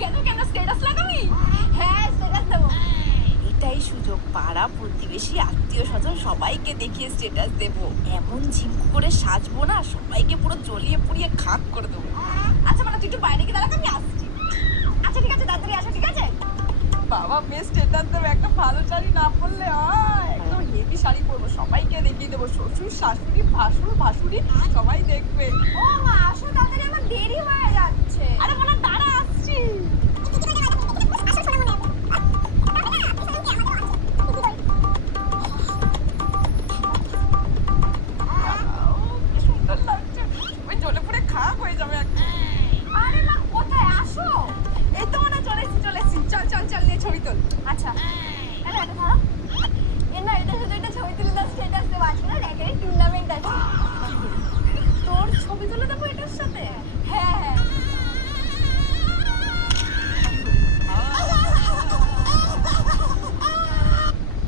কেন কেন স্ট্যাটাস লাগাবি? হ্যাঁ, স্ট্যাটাস দেবো। এটাই সুযোগ, পাড়া প্রতিবেশী আত্মীয় স্বজন সবাইকে দেখিয়ে স্ট্যাটাস দেবো, এমন ঝিমকু করে সাজবো না সবাইকে পুরো জ্বলিয়ে পুড়িয়ে খাক করে দেবো। আচ্ছা মানে তুই একটু বাইরে গিয়ে দাঁড়া, আমি আসছি। আচ্ছা ঠিক আছে, তাড়াতাড়ি আসো, ঠিক আছে? বাবা মেয়ে স্ট্যাটাস দেবো, একটা ভালো শাড়ি না পরলে হয়, একদম হেভি শাড়ি পরবো, সবাইকে দেখিয়ে দেবো, শ্বশুর শাশুড়ি ভাসুর ভাসুরি সবাই দেখবে। ও মা, আসো তাড়াতাড়ি, আমার দেরি হয়ে যাচ্ছে। আরে